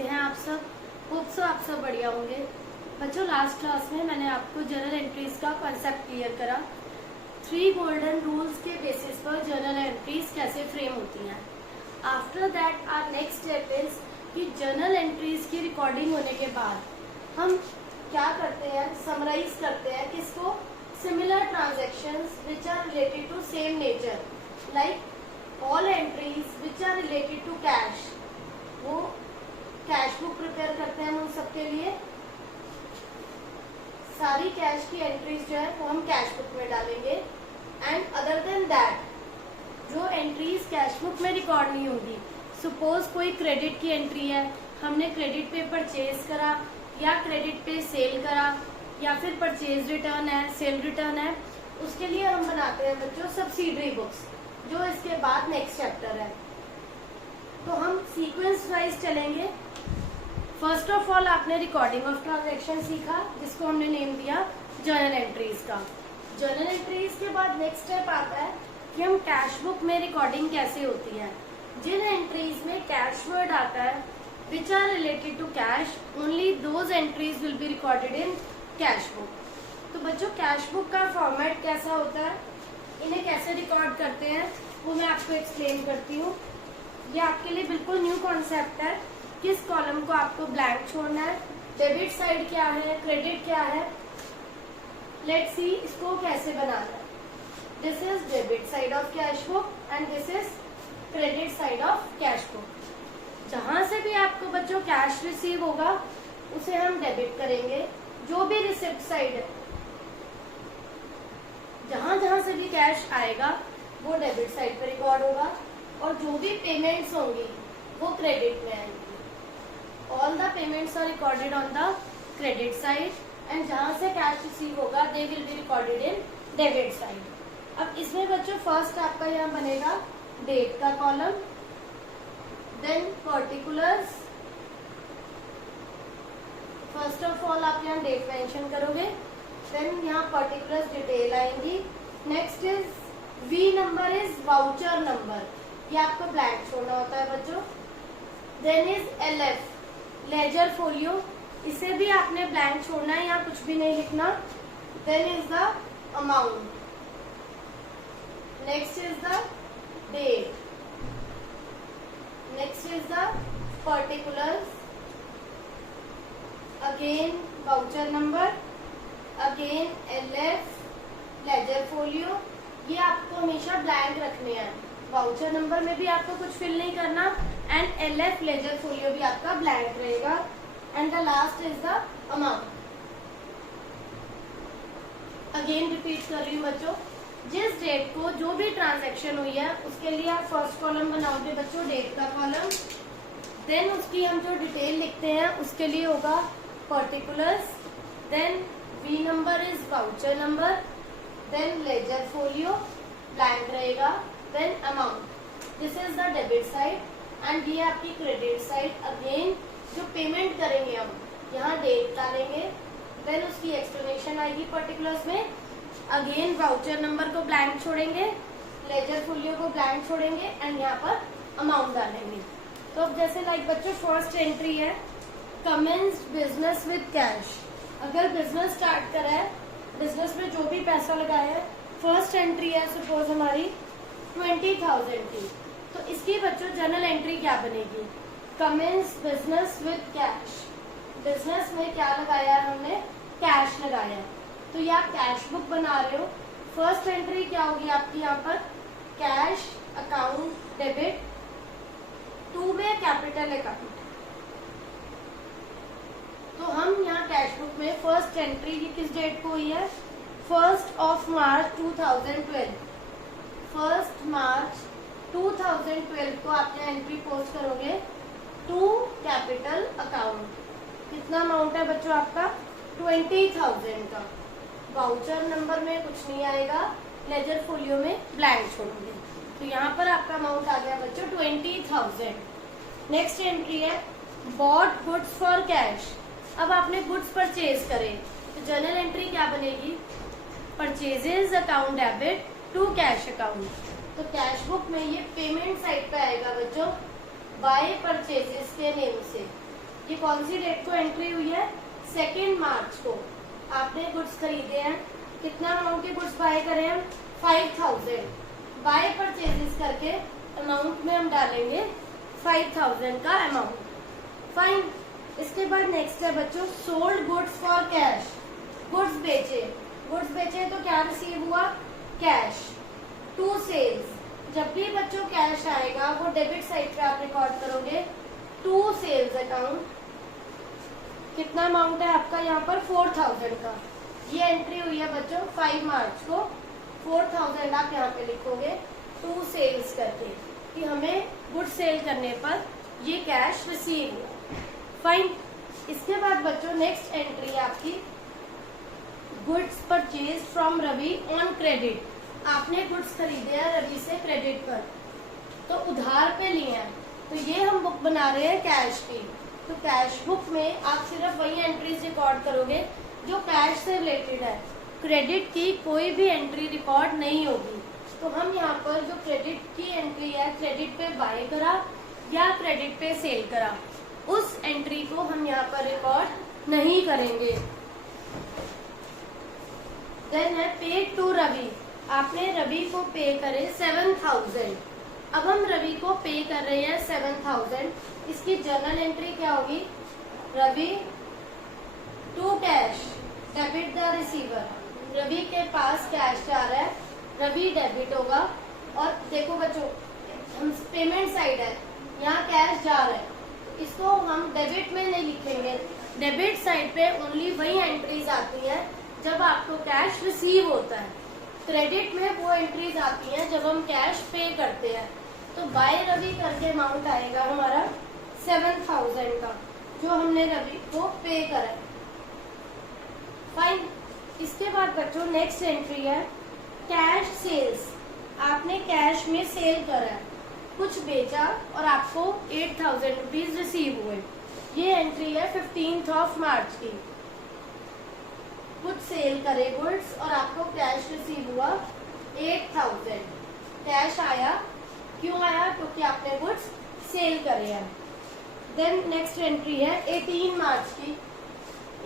कैसे हैं आप सब? होप सो आप सब बढ़िया होंगे। बच्चों, लास्ट क्लास में मैंने आपको जर्नल एंट्रीज का कॉन्सेप्ट क्लियर करा। 3 गोल्डन रूल्स के बेसिस पर जर्नल एंट्रीज कैसे फ्रेम होती हैं। After that our next step is कि जर्नल एंट्रीज की रिकॉर्डिंग होने के बाद हम क्या करते हैं, समराइज करते हैं किसको, similar transactions which are related to same nature, like all entries which are related to cash. वो कैश बुक प्रिपेयर करते हैं हम उन सबके लिए। सारी कैश की एंट्रीज जो है वो हम कैश बुक में डालेंगे। एंड अदर देन दैट, जो एंट्रीज कैश बुक में रिकॉर्ड नहीं होगी, सपोज कोई क्रेडिट की एंट्री है, हमने क्रेडिट पे परचेज करा या क्रेडिट पे सेल करा या फिर परचेज रिटर्न है, सेल रिटर्न है, उसके लिए हम बनाते हैं बच्चों सब्सिडरी बुक्स, जो इसके बाद नेक्स्ट चैप्टर है। तो हम सीक्वेंस वाइज चलेंगे। फर्स्ट ऑफ ऑल आपने रिकॉर्डिंग ऑफ ट्रांजैक्शन सीखा, जिसको हमने नेम दिया जर्नल एंट्रीज का। जर्नल एंट्रीज के बाद नेक्स्ट स्टेप आता है कि हम कैश बुक में रिकॉर्डिंग कैसे होती है। जिन एंट्रीज में कैश वर्ड आता है which are related to cash, only those entries will be recorded in cash book. तो बच्चों, कैश बुक का फॉर्मेट कैसा होता है, इन्हें कैसे रिकॉर्ड करते हैं, वो मैं आपको एक्सप्लेन करती हूँ। ये आपके लिए बिल्कुल न्यू कॉन्सेप्ट है। किस कॉलम को आपको ब्लैंक छोड़ना है, डेबिट साइड क्या है, क्रेडिट क्या है। लेट्स सी इसको कैसे बनाना है। This is debit side of cash book and this is credit side of cash book. जहां से भी आपको बच्चों कैश रिसीव होगा उसे हम डेबिट करेंगे। जो भी रिसिप्ट साइड है, जहां जहां से भी कैश आएगा वो डेबिट साइड पर रिकॉर्ड होगा, और जो भी पेमेंट्स होंगी वो क्रेडिट में आएंगी। All the payments are recorded on the credit side and जहां से कैश रिसीव होगा they will be recorded in debit side. अब इसमें बच्चों फर्स्ट आपका यहाँ बनेगा डेट का column, then particulars. First of all आप यहाँ डेट मेंशन करोगे, देन यहाँ पर्टिकुलर्स डिटेल आएंगी। Next is V number is voucher number, ये आपको ब्लैंक छोड़ना होता है बच्चों। Then is LF ledger folio, इसे भी आपने ब्लैंक छोड़ना है, यहाँ कुछ भी नहीं लिखना। Then is the amount, next is the date, next is the particulars, again voucher number, again LF ledger folio. ये आपको हमेशा ब्लैंक रखने हैं। वाउचर नंबर में भी आपको कुछ फिल नहीं करना एंड LF लेजर फोलियो भी आपका ब्लैंक रहेगा। And the last is the amount. Again repeat कर रही हूँ बच्चों, जिस डेट को जो भी ट्रांजैक्शन हुई है उसके लिए आप फर्स्ट कॉलम बनाओगे बच्चों डेट का कॉलम। देन उसकी हम जो डिटेल लिखते हैं उसके लिए होगा particulars, then V number is voucher number, then ledger folio blank रहेगा, then amount. This is the debit side and ये आपकी क्रेडिट साइड। अगेन जो पेमेंट करेंगे हम यहाँ डेट डालेंगे, देन उसकी एक्सप्लेनेशन आएगी पर्टिकुलर्स में। अगेन वाउचर नंबर को ब्लैंक छोड़ेंगे, लेजर फोलियो को ब्लैंक छोड़ेंगे एंड यहाँ पर अमाउंट डालेंगे। तो अब जैसे लाइक बच्चों फर्स्ट एंट्री है कमेंस्ड बिजनेस विद कैश। अगर बिजनेस स्टार्ट करा है, बिजनेस में जो भी पैसा लगाया है, फर्स्ट एंट्री है सपोज हमारी 20,000 की, तो इसकी बच्चों जर्नल एंट्री क्या बनेगी, commence business with cash. Business में क्या लगाया है हमने, कैश लगाया है, तो ये आप कैश बुक बना रहे हो। फर्स्ट एंट्री क्या होगी आपकी यहाँ पर, कैश अकाउंट डेबिट, 2 में कैपिटल अकाउंट। तो हम यहाँ कैश बुक में फर्स्ट एंट्री की किस डेट को हुई है, 1 मार्च 2012। 1 मार्च 2012 को आप यहाँ एंट्री पोस्ट करोगे टू कैपिटल अकाउंट। कितना अमाउंट है बच्चों आपका, 20,000 का। वाउचर नंबर में कुछ नहीं आएगा, लेजर फोलियो में ब्लैंक छोड़ोगे, तो यहाँ पर आपका अमाउंट आ गया बच्चों 20,000। नेक्स्ट एंट्री है बॉट गुड्स फॉर कैश। अब आपने गुड्स परचेज करे तो जर्नल एंट्री क्या बनेगी, purchases account debit to cash account. तो कैश बुक में ये पेमेंट साइड पे आएगा बच्चों, बाय परचेजेस के नेम से। ये कौन सी डेट को एंट्री हुई है? 2 मार्च को। आपने गुड्स खरीदे हैं, कितना अमाउंट के गुड्स बाय करे हैं? 5000। बाय परचेजेस करके अमाउंट में हम डालेंगे 5000 का अमाउंट। फाइन। इसके बाद नेक्स्ट है बच्चों sold goods for cash. Goods बेचे तो क्या रिसीव हुआ? कैश। टू सेल्स, जब भी बच्चों कैश आएगा वो डेबिट साइड पे आप रिकॉर्ड करोगे टू सेल्स अकाउंट। कितना अमाउंट है आपका यहाँ पर? 4000 का। ये एंट्री हुई है बच्चों 5 मार्च को। 4000 आप यहाँ पे लिखोगे टू सेल्स करके कि हमें गुड सेल करने पर ये कैश रिसीव हुआ। फाइन। इसके बाद बच्चों नेक्स्ट एंट्री है आपकी goods purchase from Ravi on credit. आपने गुड्स खरीदे हैं रवि से क्रेडिट पर, तो उधार पे लिए हैं, तो ये हम बुक बना रहे हैं कैश की। तो कैश बुक में आप सिर्फ वही एंट्रीज रिकॉर्ड करोगे जो कैश से रिलेटेड है। क्रेडिट की कोई भी एंट्री रिकॉर्ड नहीं होगी। तो हम यहाँ पर जो क्रेडिट की एंट्री है, क्रेडिट पे बाय करा या क्रेडिट पे सेल करा, उस एंट्री को हम यहाँ पर रिकॉर्ड नहीं करेंगे। देन है पेड टू रवि। आपने रवि को पे करे 7000। अब हम रवि को पे कर रहे हैं 7000। इसकी जर्नल एंट्री क्या होगी? Ravi to cash debit the receiver. Ravi के पास कैश जा रहा है, रवि डेबिट होगा। और देखो बच्चों, हम पेमेंट साइड है, यहाँ कैश जा रहा है, तो इसको हम डेबिट में नहीं लिखेंगे। डेबिट साइड पे ओनली वही एंट्रीज आती है जब आपको कैश रिसीव होता है। क्रेडिट में वो एंट्रीज आती हैं जब हम कैश पे करते हैं। तो बाय रवि करके अमाउंट आएगा हमारा 7000 का, जो हमने रवि को पे करा। फाइन। इसके बाद बच्चों नेक्स्ट एंट्री है कैश सेल्स। आपने कैश में सेल करा है, कुछ बेचा और आपको 8000 रुपीज रिसीव हुए। ये एंट्री है 15 मार्च की। कुछ सेल करे गुड्स और आपको कैश रिसीव हुआ 8000। कैश आया, क्यों आया? क्योंकि आपने गुड्स सेल करे हैं। देन नेक्स्ट एंट्री है 18 मार्च की।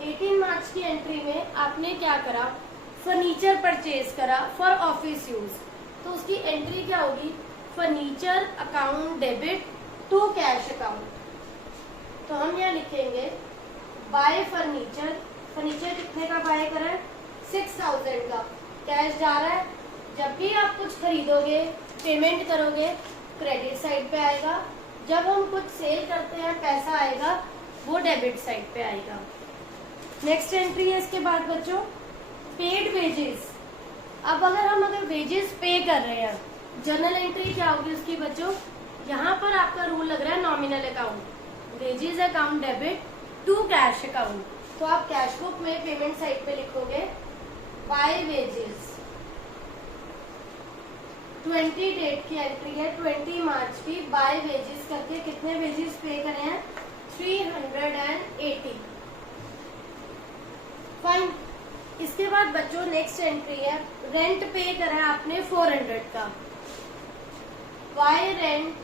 18 मार्च की एंट्री में आपने क्या करा? फर्नीचर परचेज करा फॉर ऑफिस यूज। तो उसकी एंट्री क्या होगी? Furniture account debit to cash account. तो हम यहाँ लिखेंगे बाय फर्नीचर। फर्नीचर कितने का बाय करा है? 6000 का। कैश जा रहा है, जब भी आप कुछ खरीदोगे पेमेंट करोगे क्रेडिट साइड पे आएगा। जब हम कुछ सेल करते हैं पैसा आएगा वो डेबिट साइड पे आएगा। नेक्स्ट एंट्री है इसके बाद बच्चों पेड वेजेस। अब अगर वेजेस पे कर रहे हैं, जर्नल एंट्री क्या होगी उसकी बच्चों? यहाँ पर आपका रूल लग रहा है nominal account, wages account debit to cash account. तो आप कैश बुक में पेमेंट साइड पे लिखोगे बाय वेजेस। 20 डेट की एंट्री है 20 मार्च की। बाय वेजेस करके कितने वेजेस पे करे हैं? 380। फाइन। इसके बाद बच्चों नेक्स्ट एंट्री है रेंट पे करा है आपने 400 का। बाय रेंट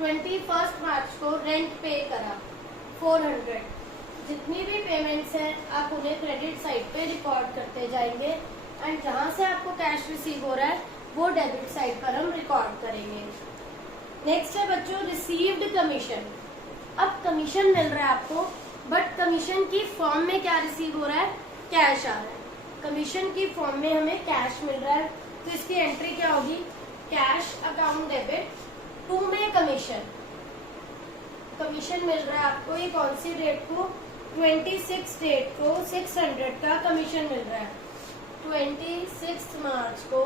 21 मार्च को रेंट पे करा 400। जितनी भी पेमेंट्स हैं आप उन्हें क्रेडिट साइड पे रिकॉर्ड करते जाएंगे एंड जहां से आपको कैश रिसीव हो रहा है वो डेबिट साइड पर हम रिकॉर्ड करेंगे। नेक्स्ट है बच्चों रिसीव्ड कमीशन। अब कमीशन मिल रहा है आपको, बट कमीशन की फॉर्म में क्या रिसीव हो रहा है? कैश आ रहा है। कमीशन की फॉर्म में हमें कैश मिल रहा है, तो इसकी एंट्री क्या होगी? कैश अकाउंट डेबिट टू में कमीशन। कमीशन मिल रहा है आपको, ये कौन सी डेट को? 26 डेट को 600 का कमीशन मिल रहा है। 26 मार्च को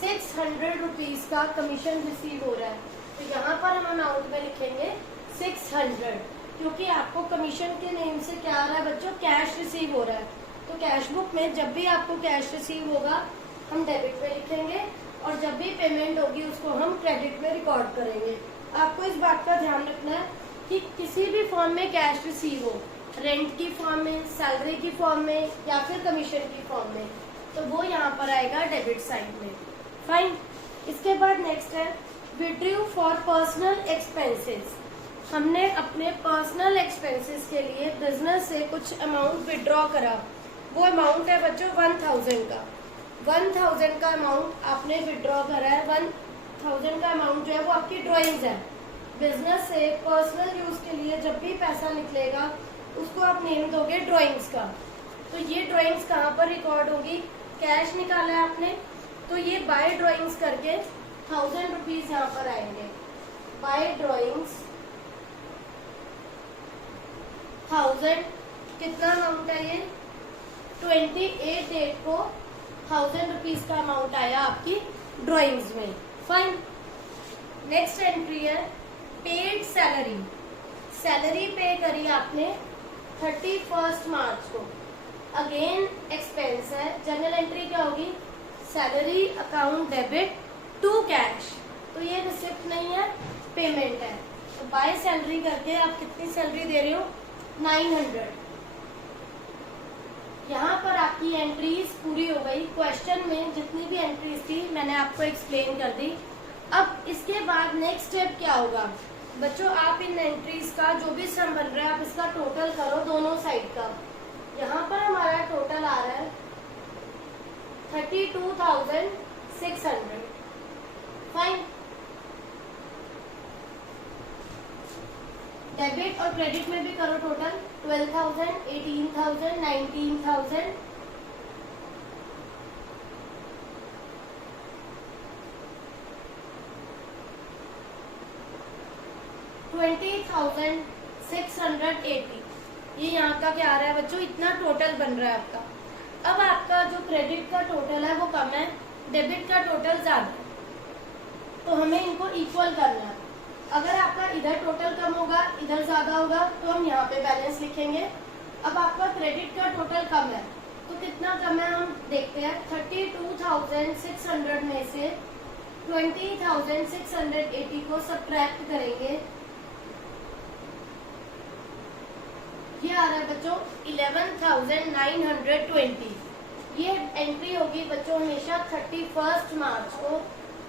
600 रुपीज का कमीशन रिसीव हो रहा है। तो यहाँ पर हम अमाउंट में लिखेंगे 600, क्योंकि आपको कमीशन के नेम से क्या आ रहा है बच्चों? कैश रिसीव हो रहा है। तो कैश बुक में जब भी आपको कैश रिसीव होगा हम डेबिट में लिखेंगे और जब भी पेमेंट होगी उसको हम क्रेडिट में रिकॉर्ड करेंगे। आपको इस बात का ध्यान रखना है कि किसी भी फॉर्म में कैश रिसीव हो, रेंट की फॉर्म में, सैलरी की फॉर्म में या फिर कमीशन की फॉर्म में, तो वो यहाँ पर आएगा डेबिट साइड में। फाइन। इसके बाद नेक्स्ट है विड्रू फॉर पर्सनल एक्सपेंसेस। हमने अपने पर्सनल एक्सपेंसेस के लिए बिजनेस से कुछ अमाउंट विड्रॉ करा, वो अमाउंट है बच्चों 1000 का। 1000 का अमाउंट आपने विड्रॉ करा है। 1000 का अमाउंट जो है वो आपकी ड्राइंग्स है। बिजनेस से पर्सनल यूज के लिए जब भी पैसा निकलेगा उसको आप नेम दोगे ड्राइंग्स का। तो ये ड्राइंग्स कहाँ पर रिकॉर्ड होगी? कैश निकाला है आपने तो ये बाय ड्राइंग्स करके 1000 रुपीज यहाँ पर आएंगे। बाय ड्राइंग्स 1000 कितना अमाउंट है ये? 28 डेट को 1000 रुपीज का अमाउंट आया आपकी ड्राइंग्स में। फाइन। नेक्स्ट एंट्री है पेड सैलरी। सैलरी पे करी आपने 31 मार्च को। अगेन एक्सपेंस है। जनरल एंट्री क्या होगी? Salary account debit to cash. तो ये रिसिप्ट नहीं है, पेमेंट है। तो बाय सैलरी करके आप कितनी सैलरी दे रहे हो? 900। यहाँ पर आपकी एंट्रीज पूरी हो गई। क्वेश्चन में जितनी भी एंट्रीज थी मैंने आपको एक्सप्लेन कर दी। अब इसके बाद नेक्स्ट स्टेप क्या होगा बच्चों? आप इन एंट्रीज का जो भी सम बन रहा है आप इसका टोटल करो दोनों साइड का। यहाँ पर हमारा टोटल आ रहा है 32,600। फाइन। डेबिट और क्रेडिट में भी करो टोटल। 12,000, 18,000, 19,000, 20,680। ये यहाँ का क्या आ रहा है बच्चों? इतना टोटल बन रहा है आपका। अब आपका जो क्रेडिट का टोटल है वो कम है, डेबिट का टोटल ज्यादा है, तो हमें इनको इक्वल करना है। अगर आपका इधर टोटल कम होगा इधर ज्यादा होगा तो हम यहाँ पे बैलेंस लिखेंगे। अब आपका क्रेडिट का टोटल कम है तो कितना कम है हम देखते हैं। 32,600 में से 20,680 को सब्ट्रैक्ट करेंगे। ये आ रहा है बच्चों 11,920। ये एंट्री होगी बच्चों हमेशा 31 मार्च को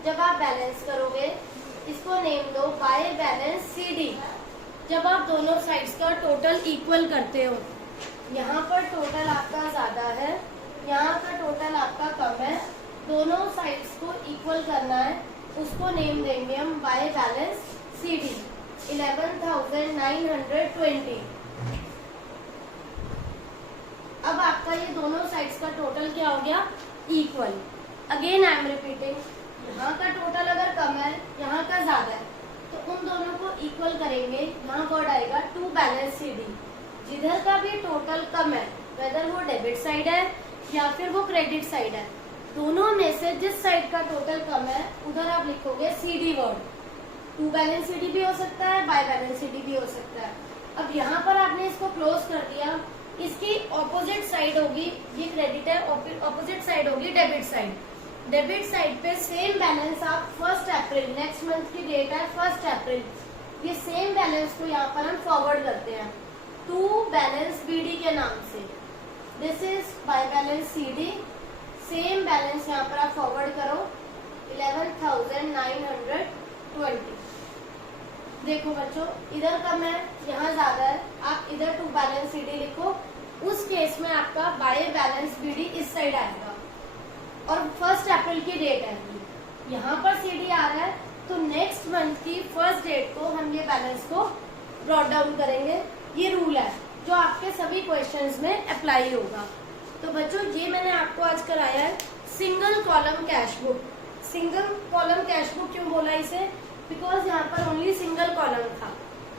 जब आप बैलेंस करोगे। इसको नेम दो बाय बैलेंस CD। जब आप दोनों साइड्स का टोटल इक्वल करते हो, यहाँ पर टोटल आपका ज्यादा है, यहाँ का टोटल आपका कम है, दोनों साइड्स को इक्वल करना है, उसको नेम देंगे हम बाय बैलेंस CD। 11,920। अब आपका ये दोनों साइड्स का टोटल क्या हो गया? Equal. Again I am repeating, यहाँ का टोटल अगर कम है यहाँ का ज्यादा है तो उन दोनों को इक्वल करेंगे। यहाँ वर्ड आएगा टू बैलेंस CD। जिधर का भी टोटल कम है, वेदर वो डेबिट साइड है या फिर वो क्रेडिट साइड है, दोनों में से जिस साइड का टोटल कम है उधर आप लिखोगे CD word. To balance CD भी हो सकता है, बाय बैलेंस CD भी हो सकता है। अब यहाँ पर आपने इसको क्लोज कर दिया। इसकी ऑपोजिट साइड होगी, ये क्रेडिट है, ऑपोजिट साइड होगी डेबिट साइड। डेबिट साइड पे सेम बैलेंस आप 1 अप्रैल, नेक्स्ट मंथ की डेट है 1 अप्रैल, ये सेम बैलेंस को यहाँ पर हम फॉरवर्ड करते हैं टू बैलेंस BD के नाम से। This is by balance CD। Same balance यहाँ पर आप फॉरवर्ड करो 11,920। देखो बच्चों इधर कम है यहाँ ज्यादा है, आप इधर टू बैलेंस CD लिखो। उस केस में आपका बाय बैलेंस BD इस साइड आएगा और 1 अप्रैल की डेट है। यहाँ पर CD आ रहा है तो नेक्स्ट मंथ की 1st डेट को हम ये बैलेंस को ब्रॉट डाउन करेंगे। ये रूल है जो आपके सभी क्वेश्चंस में अप्लाई होगा। तो बच्चों ये मैंने आपको आज कराया है single column cash book. Single column cash book क्यों बोला इसे? बिकॉज यहाँ पर ओनली सिंगल कॉलम था,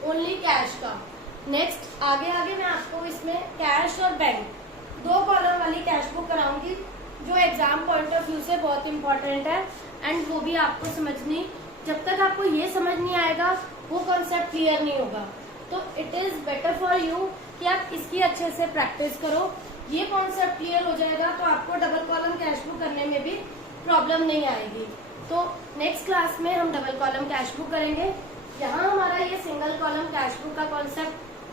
ओनली कैश का। नेक्स्ट आगे आगे मैं आपको इसमें कैश और बैंक 2 कॉलम वाली कैश बुक कराऊंगी जो एग्जाम पॉइंट ऑफ व्यू से बहुत इंपॉर्टेंट है एंड वो भी आपको समझनी। जब तक आपको ये समझ नहीं आएगा वो कॉन्सेप्ट क्लियर नहीं होगा। तो it is better for you कि आप इसकी अच्छे से प्रैक्टिस करो। ये कॉन्सेप्ट क्लियर हो जाएगा तो आपको डबल कॉलम कैश बुक करने में भी प्रॉब्लम नहीं आएगी। तो नेक्स्ट क्लास में हम डबल कॉलम कैश बुक करेंगे। यहाँ हमारा ये सिंगल कॉलम कैश बुक का कॉन्सेप्ट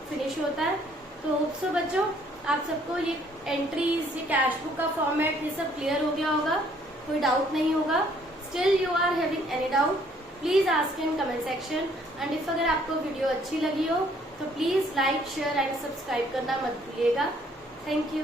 फिनिश होता है। तो होप सो बच्चों आप सबको ये एंट्रीज, ये कैश बुक का फॉर्मेट, ये सब क्लियर हो गया होगा, कोई डाउट नहीं होगा। Still you are having any doubt please ask in comment section. And if अगर आपको वीडियो अच्छी लगी हो तो please like share and subscribe करना मत भूलिएगा। Thank you.